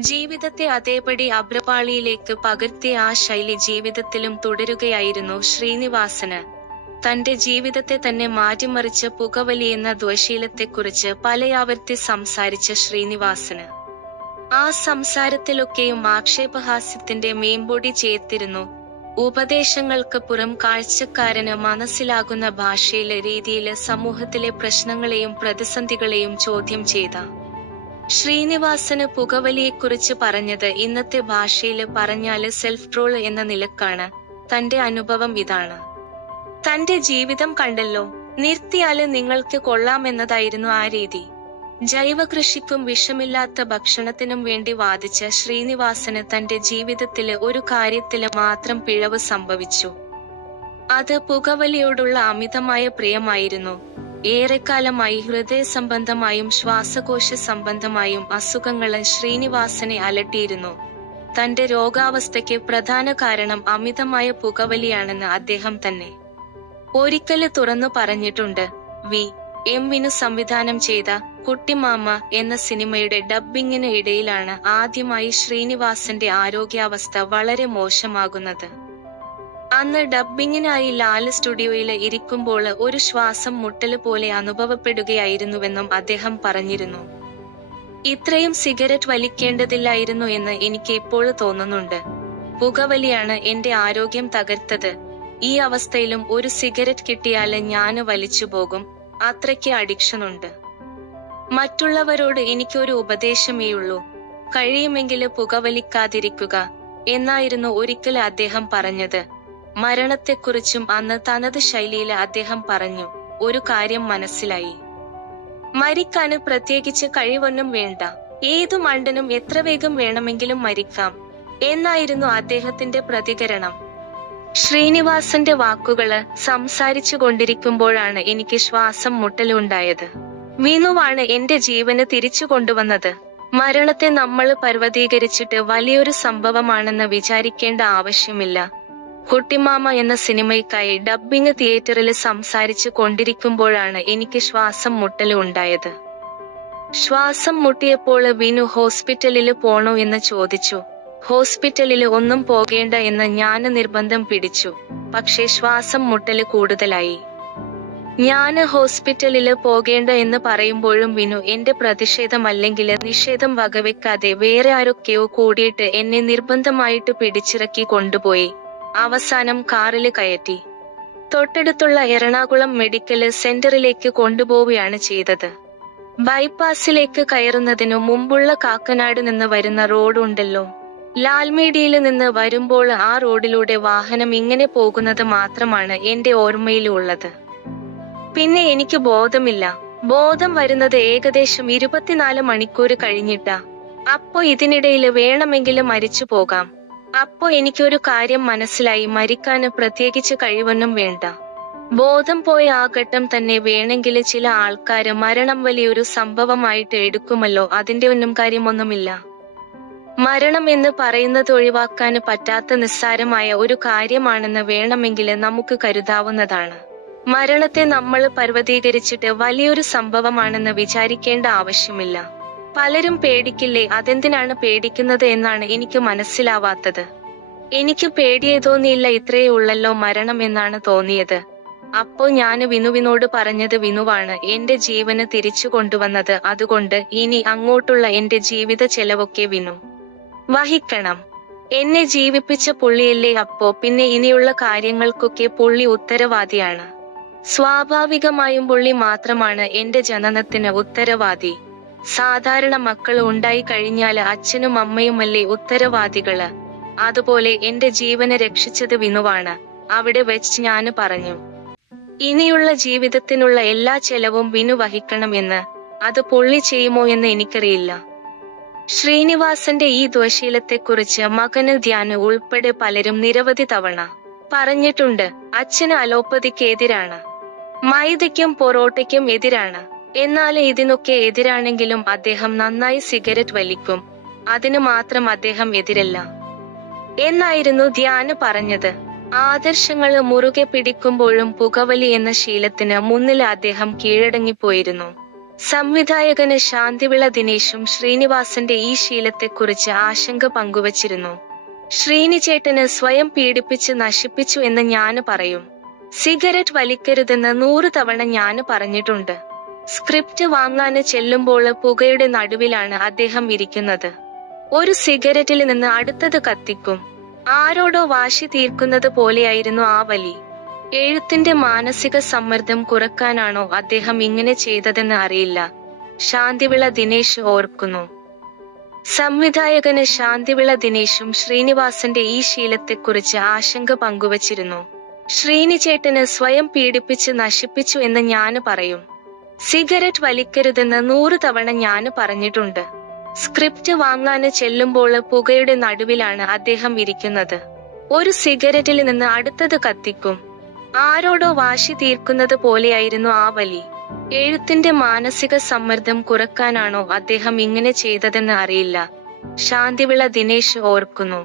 ജീവിതത്തെ അതേപടി അഭ്രപാളിയിലേക്ക് പകർത്തിയ ആ ശൈലി ജീവിതത്തിലും തുടരുകയായിരുന്നു ശ്രീനിവാസന്. തന്റെ ജീവിതത്തെ തന്നെ മാറ്റിമറിച്ച പുകവലിയെന്ന ദ്വശീലത്തെക്കുറിച്ച് പലയാവർത്തി സംസാരിച്ച ശ്രീനിവാസന് ആ സംസാരത്തിലൊക്കെയും ആക്ഷേപഹാസ്യത്തിന്റെ മേമ്പൊടി ചേർത്തിരുന്നു. ഉപദേശങ്ങൾക്ക് പുറം കാഴ്ചക്കാരന് മനസ്സിലാകുന്ന ഭാഷയിലെ രീതിയില് സമൂഹത്തിലെ പ്രശ്നങ്ങളെയും പ്രതിസന്ധികളെയും ചോദ്യം ചെയ്ത ശ്രീനിവാസന് പുകവലിയെക്കുറിച്ച് പറഞ്ഞത് ഇന്നത്തെ ഭാഷയില് പറഞ്ഞാല് സെൽഫ് ട്രോൾ എന്ന നിലക്കാണ്. തന്റെ അനുഭവം ഇതാണ്. തന്റെ ജീവിതം കണ്ടല്ലോ, നിർത്തിയാല് നിങ്ങൾക്ക് കൊള്ളാമെന്നതായിരുന്നു ആ രീതി. ജൈവകൃഷിക്കും വിഷമില്ലാത്ത ഭക്ഷണത്തിനും വേണ്ടി വാദിച്ച ശ്രീനിവാസന് തന്റെ ജീവിതത്തില് ഒരു കാര്യത്തില് മാത്രം പിഴവ് സംഭവിച്ചു. അത് പുകവലിയോടുള്ള അമിതമായ പ്രിയമായിരുന്നു. ഏറെക്കാലമായി ഹൃദയ സംബന്ധമായും ശ്വാസകോശ സംബന്ധമായും അസുഖങ്ങള് ശ്രീനിവാസനെ അലട്ടിയിരുന്നു. തന്റെ രോഗാവസ്ഥയ്ക്ക് പ്രധാന കാരണം അമിതമായ പുകവലിയാണെന്ന് അദ്ദേഹം തന്നെ ഒരിക്കല് തുറന്നു പറഞ്ഞിട്ടുണ്ട്. വി.എം. വിനു സംവിധാനം ചെയ്ത കുട്ടിമാമ എന്ന സിനിമയുടെ ഡബ്ബിങ്ങിന് ഇടയിലാണ് ആദ്യമായി ശ്രീനിവാസന്റെ ആരോഗ്യാവസ്ഥ വളരെ മോശമാകുന്നത്. അന്ന് ഡബ്ബിങ്ങിനായി ലാല് സ്റ്റുഡിയോയില് ഇരിക്കുമ്പോള് ഒരു ശ്വാസം മുട്ടല് പോലെ അനുഭവപ്പെടുകയായിരുന്നുവെന്നും അദ്ദേഹം പറഞ്ഞിരുന്നു. ഇത്രയും സിഗരറ്റ് വലിക്കേണ്ടതില്ലായിരുന്നു എന്ന് എനിക്ക് ഇപ്പോൾ തോന്നുന്നുണ്ട്. പുകവലിയാണ് എന്റെ ആരോഗ്യം തകർത്തത്. ഈ അവസ്ഥയിലും ഒരു സിഗരറ്റ് കിട്ടിയാല് ഞാന് വലിച്ചു പോകും. അത്രയ്ക്ക് അഡിക്ഷനുണ്ട്. മറ്റുള്ളവരോട് എനിക്കൊരു ഉപദേശമേയുള്ളൂ, കഴിയുമെങ്കില് പുകവലിക്കാതിരിക്കുക എന്നായിരുന്നു ഒരിക്കല് അദ്ദേഹം പറഞ്ഞത്. മരണത്തെക്കുറിച്ചും അന്ന് തനത് ശൈലിയില് അദ്ദേഹം പറഞ്ഞു, ഒരു കാര്യം മനസ്സിലായി. മരിക്കാന് പ്രത്യേകിച്ച് കഴിവൊന്നും വേണ്ട. ഏതു മണ്ടനും എത്ര വേഗം വേണമെങ്കിലും മരിക്കാം എന്നായിരുന്നു അദ്ദേഹത്തിന്റെ പ്രതികരണം. ശ്രീനിവാസന്റെ വാക്കുകള് സംസാരിച്ചു കൊണ്ടിരിക്കുമ്പോഴാണ് എനിക്ക് ശ്വാസം മുട്ടലുണ്ടായത്. വിനുവാണ് എന്റെ ജീവന് തിരിച്ചു കൊണ്ടുവന്നത്. മരണത്തെ നമ്മള് പർവ്വതീകരിച്ചിട്ട് വലിയൊരു സംഭവമാണെന്ന് വിചാരിക്കേണ്ട ആവശ്യമില്ല. കുട്ടിമാമ എന്ന സിനിമയ്ക്കായി ഡബ്ബിങ് തിയേറ്ററില് സംസാരിച്ചു കൊണ്ടിരിക്കുമ്പോഴാണ് എനിക്ക് ശ്വാസം മുട്ടല് ഉണ്ടായത്. ശ്വാസം മുട്ടിയപ്പോള് വിനു ഹോസ്പിറ്റലില് പോണോ എന്ന് ചോദിച്ചു. ഹോസ്പിറ്റലില് ഒന്നും പോകേണ്ട എന്ന് ഞാന് നിർബന്ധം പിടിച്ചു. പക്ഷേ ശ്വാസം മുട്ടല് കൂടുതലായി. ഞാന് ഹോസ്പിറ്റലില് പോകേണ്ട എന്ന് പറയുമ്പോഴും വിനു എന്റെ പ്രതിഷേധമല്ലെങ്കില് നിഷേധം വകവെക്കാതെ വേറെ ആരൊക്കെയോ കൂടിയിട്ട് എന്നെ നിർബന്ധമായിട്ട് പിടിച്ചിറക്കി കൊണ്ടുപോയി. അവസാനം കാറില് കയറ്റി തൊട്ടടുത്തുള്ള എറണാകുളം മെഡിക്കല് സെന്ററിലേക്ക് കൊണ്ടുപോവുകയാണ് ചെയ്തത്. ബൈപ്പാസിലേക്ക് കയറുന്നതിനു മുമ്പുള്ള കാക്കനാട് നിന്ന് വരുന്ന റോഡ് ഉണ്ടല്ലോ, ലാൽമേഡിയില് നിന്ന് വരുമ്പോള് ആ റോഡിലൂടെ വാഹനം ഇങ്ങനെ പോകുന്നത് മാത്രമാണ് എന്റെ ഓർമ്മയില് ഉള്ളത്. പിന്നെ എനിക്ക് ബോധമില്ല. ബോധം വരുന്നത് ഏകദേശം 24 മണിക്കൂര് കഴിഞ്ഞിട്ടാ. അപ്പോ ഇതിനിടയില് വേണമെങ്കില് മരിച്ചു പോകാം. അപ്പോ എനിക്കൊരു കാര്യം മനസ്സിലായി, മരിക്കാന് പ്രത്യേകിച്ച് കഴിവൊന്നും വേണ്ട. ബോധം പോയ ആ ഘട്ടം തന്നെ വേണമെങ്കില് ചില ആൾക്കാര് മരണം വലിയൊരു സംഭവമായിട്ട് എടുക്കുമല്ലോ, അതിന്റെ ഒന്നും കാര്യമൊന്നുമില്ല. മരണം എന്ന് പറയുന്നത് ഒഴിവാക്കാന് പറ്റാത്ത നിസ്സാരമായ ഒരു കാര്യമാണെന്ന് വേണമെങ്കില് നമുക്ക് കരുതാവുന്നതാണ്. മരണത്തെ നമ്മള് പർവ്വതീകരിച്ചിട്ട് വലിയൊരു സംഭവമാണെന്ന് വിചാരിക്കേണ്ട ആവശ്യമില്ല. പലരും പേടിക്കില്ലേ, അതെന്തിനാണ് പേടിക്കുന്നത് എന്നാണ് എനിക്ക് മനസ്സിലാവാത്തത്. എനിക്ക് പേടിയേ തോന്നിയില്ല, ഇത്രയേ ഉള്ളല്ലോ മരണം എന്നാണ് തോന്നിയത്. അപ്പോ ഞാന് വിനുവിനോട് പറഞ്ഞത്, വിനുവാണ് എന്റെ ജീവന് തിരിച്ചു കൊണ്ടുവന്നത്, അതുകൊണ്ട് ഇനി അങ്ങോട്ടുള്ള എന്റെ ജീവിത ചെലവൊക്കെ വിനു വഹിക്കണം. എന്നെ ജീവിപ്പിച്ച പുള്ളിയല്ലേ, അപ്പോ പിന്നെ ഇനിയുള്ള കാര്യങ്ങൾക്കൊക്കെ പുള്ളി ഉത്തരവാദിയാണ്. സ്വാഭാവികമായും പുള്ളി മാത്രമാണ് എന്റെ ജനനത്തിന് ഉത്തരവാദി. സാധാരണ മക്കള് ഉണ്ടായി കഴിഞ്ഞാല് അച്ഛനും അമ്മയുമല്ലേ ഉത്തരവാദികള്. അതുപോലെ എന്റെ ജീവന് രക്ഷിച്ചത് വിനുവാണ്. അവിടെ വെച്ച് ഞാന് പറഞ്ഞു, ഇനിയുള്ള ജീവിതത്തിനുള്ള എല്ലാ ചെലവും വിനു വഹിക്കണം എന്ന്. അത് പുള്ളി ചെയ്യുമോ എന്ന് എനിക്കറിയില്ല. ശ്രീനിവാസന്റെ ഈ ദ്വശീലത്തെക്കുറിച്ച് മകന് ധ്യാന് ഉൾപ്പെടെ പലരും നിരവധി തവണ പറഞ്ഞിട്ടുണ്ട്. അച്ഛന് അലോപ്പതിക്ക് എതിരാണ്, മൈദയ്ക്കും പൊറോട്ടയ്ക്കും എതിരാണ്. എന്നാല് ഇതിനൊക്കെ എതിരാണെങ്കിലും അദ്ദേഹം നന്നായി സിഗരറ്റ് വലിക്കും, അതിന് മാത്രം അദ്ദേഹം എതിരല്ല എന്നായിരുന്നു ധ്യാന് പറഞ്ഞത്. ആദർശങ്ങള് മുറുകെ പിടിക്കുമ്പോഴും പുകവലി എന്ന ശീലത്തിന് മുന്നില് അദ്ദേഹം കീഴടങ്ങിപ്പോയിരുന്നു. സംവിധായകന് ശാന്തിവിള ദിനേശും ശ്രീനിവാസന്റെ ഈ ശീലത്തെക്കുറിച്ച് ആശങ്ക പങ്കുവച്ചിരുന്നു. ശ്രീനിചേട്ടന് സ്വയം പീഡിപ്പിച്ച് നശിപ്പിച്ചു എന്ന് ഞാന് പറയും. സിഗരറ്റ് വലിക്കരുതെന്ന് 100 തവണ ഞാന് പറഞ്ഞിട്ടുണ്ട്. സ്ക്രിപ്റ്റ് വാങ്ങാന് ചെല്ലുമ്പോള് പുകയുടെ നടുവിലാണ് അദ്ദേഹം ഇരിക്കുന്നത്. ഒരു സിഗരറ്റിൽ നിന്ന് അടുത്തത് കത്തിക്കും. ആരോടോ വാശി തീർക്കുന്നത് പോലെയായിരുന്നു ആ വലി. എഴുത്തിന്റെ മാനസിക സമ്മർദ്ദം കുറക്കാനാണോ അദ്ദേഹം ഇങ്ങനെ ചെയ്തതെന്ന് അറിയില്ല. ശാന്തിവിള ദിനേശ് ഓർക്കുന്നു. സംവിധായകന് ശാന്തിവിള ദിനേശും ശ്രീനിവാസന്റെ ഈ ശീലത്തെക്കുറിച്ച് ആശങ്ക പങ്കുവച്ചിരുന്നു. ശ്രീനിചേട്ടന് സ്വയം പീഡിപ്പിച്ച് നശിപ്പിച്ചു എന്ന് ഞാന് പറയും. സിഗരറ്റ് വലിക്കരുതെന്ന് 100 തവണ ഞാന് പറഞ്ഞിട്ടുണ്ട്. സ്ക്രിപ്റ്റ് വാങ്ങാന് ചെല്ലുമ്പോള് പുകയുടെ നടുവിലാണ് അദ്ദേഹം ഇരിക്കുന്നത്. ഒരു സിഗരറ്റിൽ നിന്ന് അടുത്തത് കത്തിക്കും. ആരോടോ വാശി തീർക്കുന്നത് പോലെയായിരുന്നു ആ വലി. എഴുത്തിന്റെ മാനസിക സമ്മർദ്ദം കുറക്കാനാണോ അദ്ദേഹം ഇങ്ങനെ ചെയ്തതെന്ന് അറിയില്ല. ശാന്തിവിള ദിനേശ് ഓർക്കുന്നു.